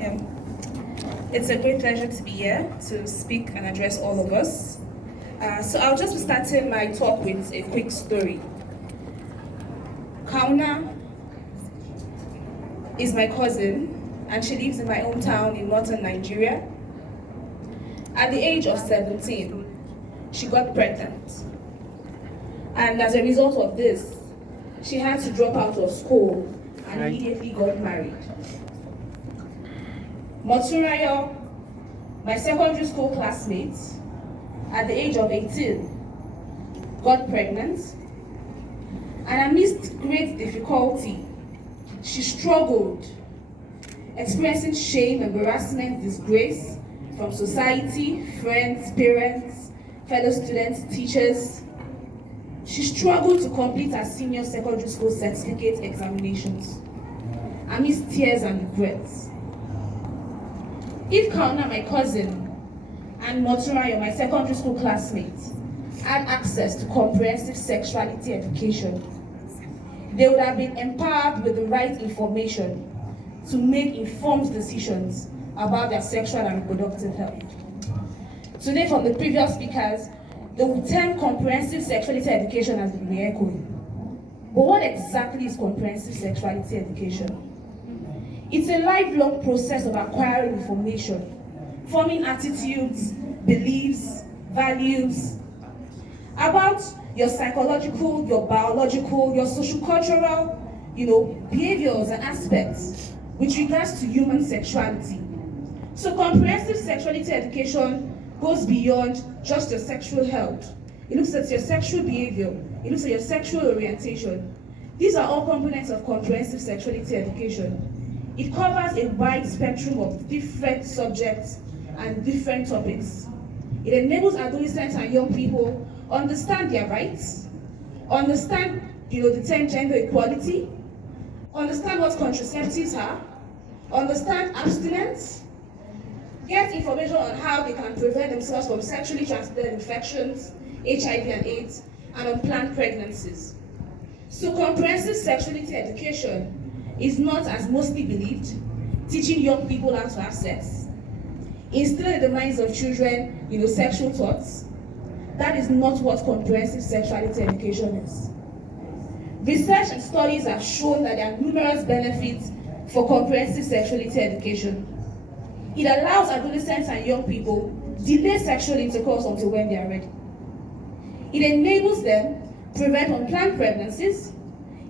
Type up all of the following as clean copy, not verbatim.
Yeah. It's a great pleasure to be here to speak and address all of us. So I'll just be starting my talk with a quick story. Kauna is my cousin, and she lives in my hometown in northern Nigeria. At the age of 17, she got pregnant. And as a result of this, she had to drop out of school and immediately got married. Moturayo, my secondary school classmate, at the age of 18, got pregnant. And amidst great difficulty, she struggled, experiencing shame, embarrassment, disgrace from society, friends, parents, fellow students, teachers. She struggled to complete her senior secondary school certificate examinations amidst tears and regrets. If Kauna, my cousin, and Moturayo, my secondary school classmate, had access to comprehensive sexuality education, they would have been empowered with the right information to make informed decisions about their sexual and reproductive health. Today, from the previous speakers, the term comprehensive sexuality education has been re-echoing. But what exactly is comprehensive sexuality education? It's a lifelong process of acquiring information, forming attitudes, beliefs, values about your psychological, your biological, your sociocultural, behaviors and aspects with regards to human sexuality. So comprehensive sexuality education goes beyond just your sexual health. It looks at your sexual behavior. It looks at your sexual orientation. These are all components of comprehensive sexuality education. It covers a wide spectrum of different subjects and different topics. It enables adolescents and young people understand their rights, understand the term gender equality, understand what contraceptives are, understand abstinence, get information on how they can prevent themselves from sexually transmitted infections, HIV and AIDS, and unplanned pregnancies. So comprehensive sexuality education is not, as mostly believed, teaching young people how to have sex, instilling in the minds of children, sexual thoughts. That is not what comprehensive sexuality education is. Research and studies have shown that there are numerous benefits for comprehensive sexuality education. It allows adolescents and young people delay sexual intercourse until when they are ready. It enables them prevent unplanned pregnancies.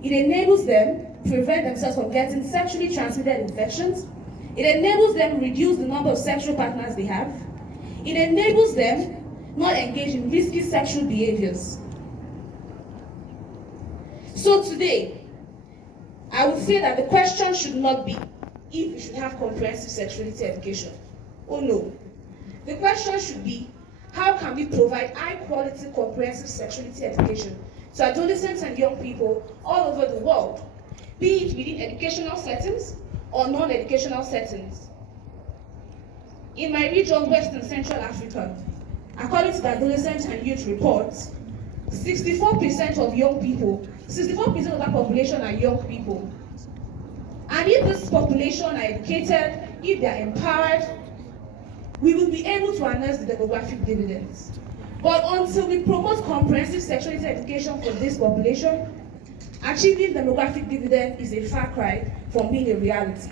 It enables them prevent themselves from getting sexually transmitted infections. It enables them reduce the number of sexual partners they have. It enables them not engage in risky sexual behaviors. So today, I would say that the question should not be if we should have comprehensive sexuality education. Oh no. The question should be, how can we provide high-quality comprehensive sexuality education to adolescents and young people all over the world, be it within educational settings or non-educational settings? In my region, West and Central Africa, according to the Adolescent and Youth Report, 64% of that population are young people. And if this population are educated, if they are empowered, we will be able to harness the demographic dividends. But until we promote comprehensive sexuality education for this population, achieving demographic dividend is a far cry from being a reality.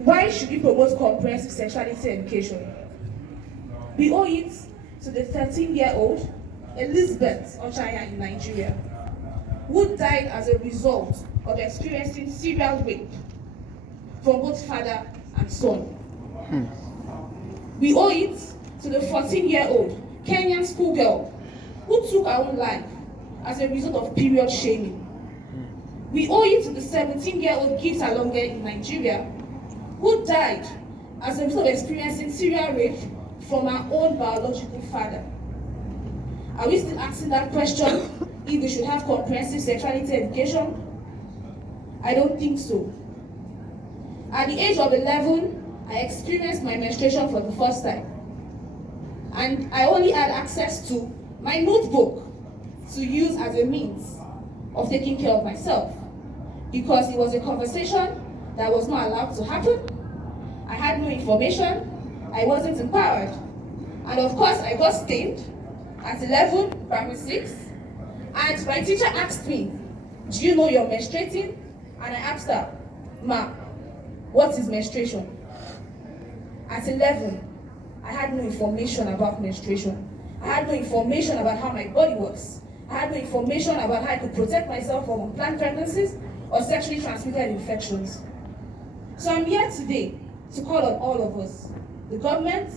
Why should we promote comprehensive sexuality education? We owe it to the 13-year-old Elizabeth Ochaya in Nigeria, who died as a result of experiencing serial rape from both father and son. We owe it to the 14-year-old Kenyan schoolgirl who took her own life as a result of period shaming. We owe it to the 17-year-old Gift Alonge in Nigeria who died as a result of experiencing serial rape from her own biological father. Are we still asking that question, if we should have comprehensive sexuality education? I don't think so. At the age of 11, I experienced my menstruation for the first time. And I only had access to my notebook to use as a means of taking care of myself, because it was a conversation that was not allowed to happen. I had no information. I wasn't empowered. And of course, I got stained at 11, primary 6. And my teacher asked me, "Do you know you're menstruating?" And I asked her, "Ma, what is menstruation?" At 11, I had no information about menstruation. I had no information about how my body works. I had no information about how I could protect myself from unplanned pregnancies or sexually transmitted infections. So I'm here today to call on all of us, the government,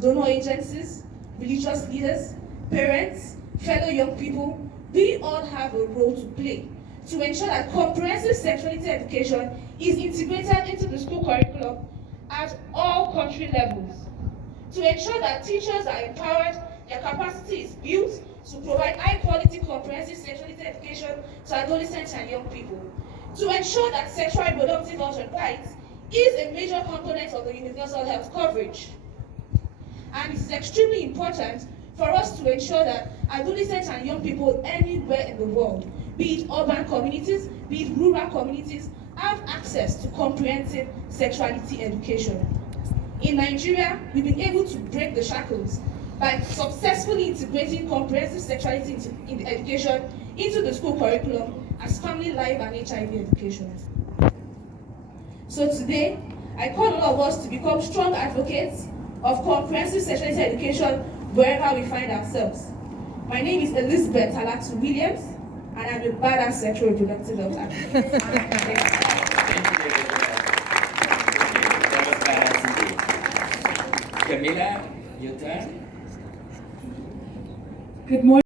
donor agencies, religious leaders, parents, fellow young people. We all have a role to play to ensure that comprehensive sexuality education is integrated into the school curriculum at all country levels, to ensure that teachers are empowered, their capacity is built to provide high-quality comprehensive sexuality education to adolescents and young people, to ensure that sexual reproductive health and rights is a major component of the universal health coverage. And it is extremely important for us to ensure that adolescents and young people anywhere in the world, be it urban communities, be it rural communities, have access to comprehensive sexuality education. In Nigeria, we've been able to break the shackles by successfully integrating comprehensive sexuality education into the school curriculum as family life and HIV education. So today, I call on all of us to become strong advocates of comprehensive sexuality education wherever we find ourselves. My name is Elizabeth Talatu Williams, and I'm a badass sexual reproductive health advocate. That was badass indeed. Camila, your turn. Good morning.